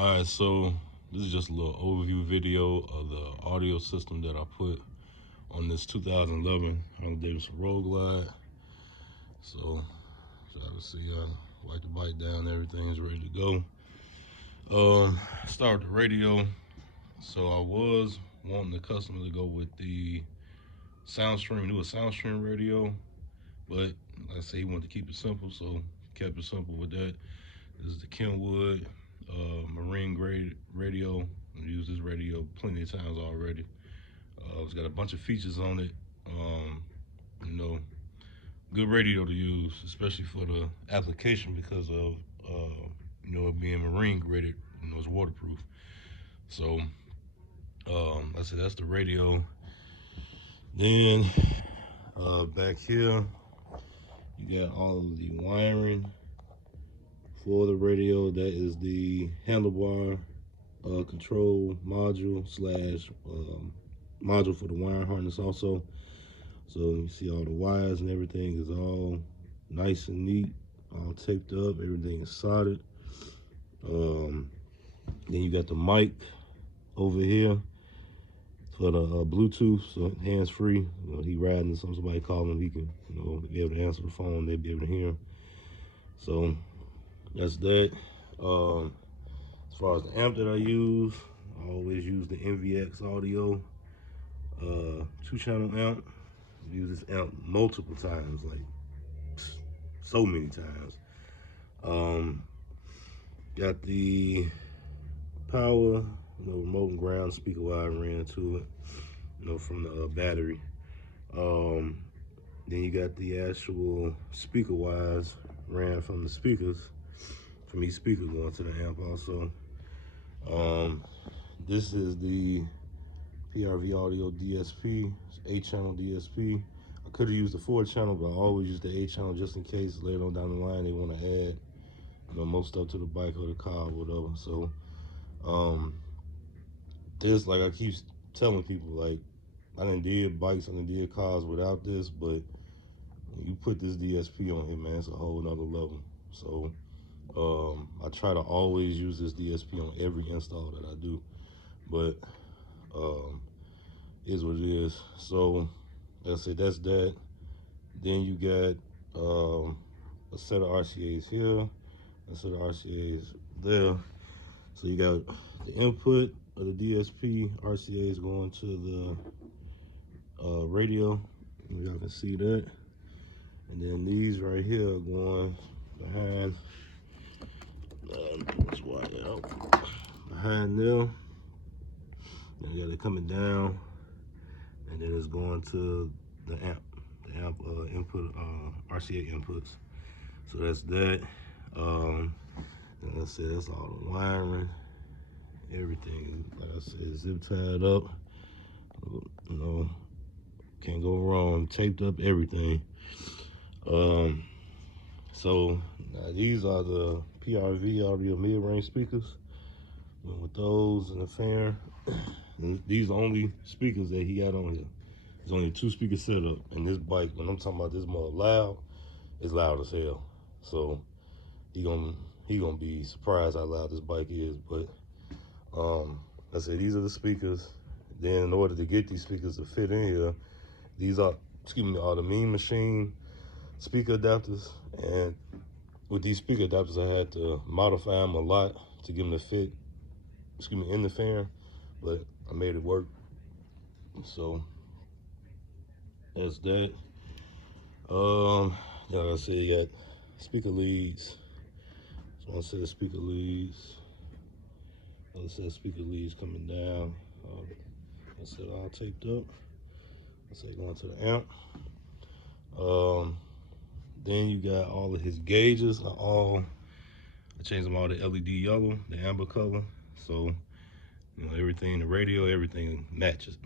Alright, so this is just a little overview video of the audio system that I put on this 2011 Harley Davidson Road Glide. So obviously I wipe the bike down, everything's ready to go. Start the radio. So I was wanting the customer to go with the SoundStream, do a SoundStream radio, but like I say, he wanted to keep it simple, so kept it simple with that. This is the Kenwood marine grade radio. I've used this radio plenty of times already. It's got a bunch of features on it. You know, good radio to use, especially for the application because of you know, it being marine graded. You know, it's waterproof. So I said that's the radio. Then back here you got all of the wiring for the radio. That is the handlebar control module slash module for the wire harness also. So you see all the wires and everything is all nice and neat, all taped up, everything is solid. Then you got the mic over here for the Bluetooth, so hands-free. You know, he riding, somebody calling him, he can, you know, be able to answer the phone, they'll be able to hear him. So that's that. As far as the amp that I use, I always use the NVX audio 2-channel amp. I've used this amp multiple times, like so many times. Got the power, you know, remote and ground speaker wire ran to it, you know, from the battery. Then you got the actual speaker wires ran from the speakers, from each speaker going to the amp also. This is the PRV audio DSP, it's 8-channel DSP. I could have used the 4-channel, but I always use the 8-channel just in case later on down the line they want to add, you know, most stuff to the bike or the car or whatever. So this, like I keep telling people, like I done did bikes, I done did cars without this, but when you put this DSP on here, man, it's a whole nother level. So I try to always use this DSP on every install that I do, but is what it is. So that's it, that's that. Then you got a set of RCAs here, a set of RCAs there. So you got the input of the DSP RCAs going to the radio. Y'all can see that. And then these right here are going behind. Let's wire that out. Behind there. Then you got it coming down, and then it's going to the amp input, RCA inputs. So that's that. Like I said, that's all the wiring, everything. Like I said, zip tied up. You know, can't go wrong. Taped up everything. So now these are the PRV audio mid-range speakers. Went with those and the fan. And these are only speakers that he got on here. There's only 2 speaker setup, and this bike, when I'm talking about this more loud, it's loud as hell. So he gonna be surprised how loud this bike is. But I said these are the speakers. Then in order to get these speakers to fit in here, these are, are the Mean Machine speaker adapters. And with these speaker adapters, I had to modify them a lot to get them to fit, in the fan, but I made it work. So that's that. Like I said, you got speaker leads. So one set of speaker leads, other set of speaker leads coming down. I said all taped up. I said going to the amp. Then you got all of his gauges. I changed them all to LED yellow, the amber color. So you know, everything, the radio, everything matches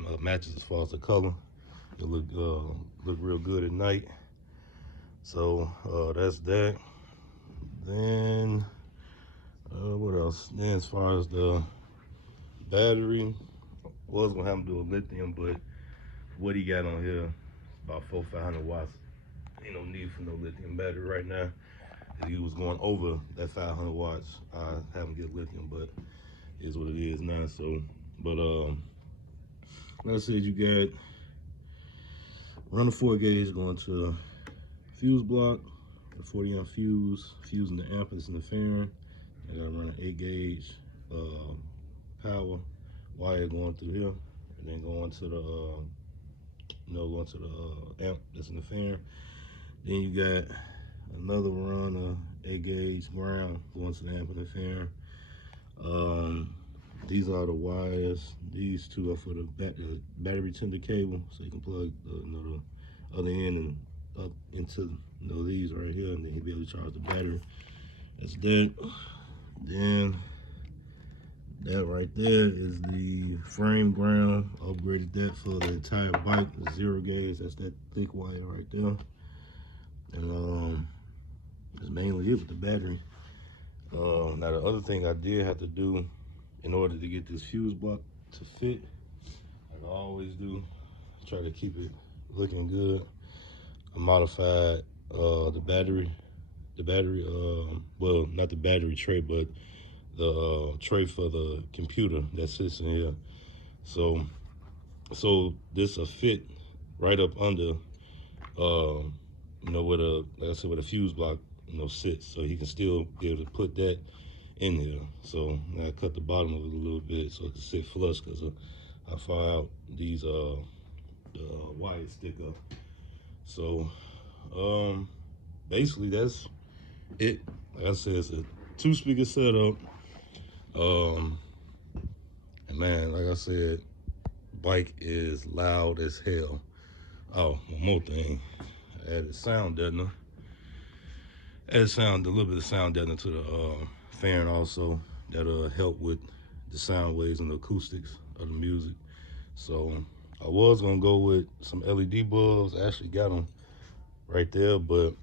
as far as the color. It look real good at night. So that's that. Then what else? Then as far as the battery, was gonna have him do a lithium, but what he got on here, about 400-500 watts. Ain't no need for no lithium battery right now. If he was going over that 500 watts, I have him get lithium, but it is what it is now. So, but like I said, you got run the 4 gauge going to fuse block, the 40 amp fuse, fusing the amp is interfering. I gotta run an 8 gauge power wire going through here, and then going to the going to the amp that's interfering. Then you got another run of 8 gauge ground going to the amp interfering. These are the wires. These two are for the battery tender cable, so you can plug the other end and up into these right here, and then you'll be able to charge the battery. That's that. Then that right there is the frame ground. Upgraded that for the entire bike. The 0 gauge. That's that thick wire right there. And that's mainly it with the battery. Now the other thing I did have to do in order to get this fuse block to fit, like I always do, try to keep it looking good, I modified the battery, well, not the battery tray, but the tray for the computer that sits in here. So this will fit right up under, where the, like I said, where the fuse block, sits. So he can still be able to put that in here. So I cut the bottom of it a little bit so it can sit flush, because how far out these the wires stick up. So basically that's it. Like I said, it's a 2-speaker setup. And man, like I said, bike is loud as hell. Oh, one more thing, I added sound deadener. A little bit of sound deadener to the fan also. That'll help with the sound waves and the acoustics of the music. So I was gonna go with some LED bulbs. I actually got them right there, but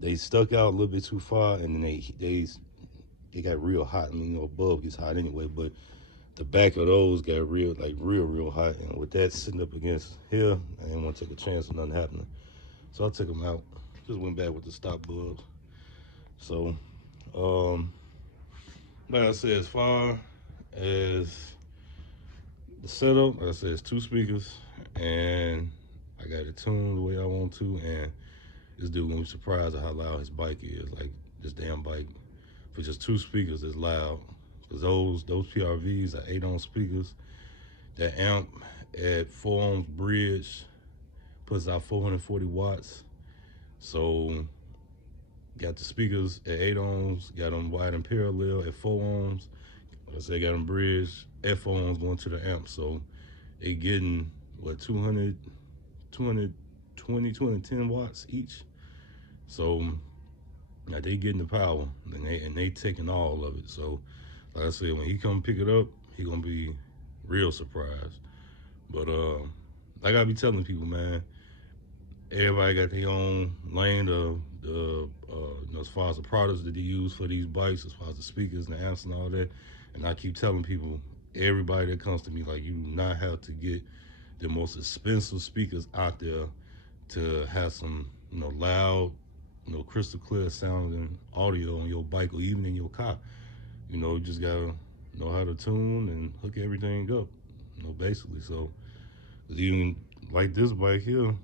they stuck out a little bit too far, and then they got real hot. I mean, a bulb gets hot anyway, but the back of those got real hot. And with that sitting up against here, I didn't want to take a chance of nothing happening. So I took them out. Just went back with the stock bulbs. So, like I said, as far as the setup, like I said, it's 2 speakers, and I got it tuned the way I want to. And this dude gonna be surprised at how loud his bike is. Like, this damn bike, for just 2 speakers, is loud. Because those PRVs are 8 ohm speakers. That amp at 4 ohms bridge puts out 440 watts. So got the speakers at 8 ohms, got them wide and parallel at 4 ohms. Like I said, got them bridged at 4 ohms going to the amp. So they getting, what, 220, 210 watts each. So now they getting the power, and they taking all of it. So like I said, when he come pick it up, he gonna be real surprised. But like I be telling people, man, everybody got their own lane of as far as the products that they use for these bikes, as far as the speakers and the amps and all that. And I keep telling people, everybody that comes to me, like, you do not have to get the most expensive speakers out there to have some, loud, crystal clear sounding audio on your bike or even in your car. You just gotta know how to tune and hook everything up, basically. So, even like this bike here,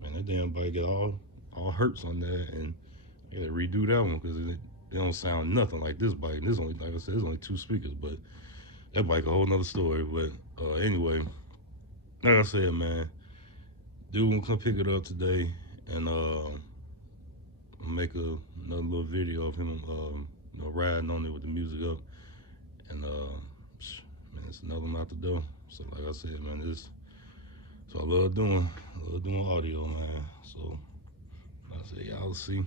man, that damn bike got all hurts on that, and I gotta redo that one because it don't sound nothing like this bike. And this only, like I said, it's only 2 speakers, but that bike a whole nother story. But anyway, like I said, man, dude gonna come pick it up today, and make another little video of him riding on it with the music up. And man, it's another one out the door. So like I said, man, so I love doing audio, man. So like I said, y'all see.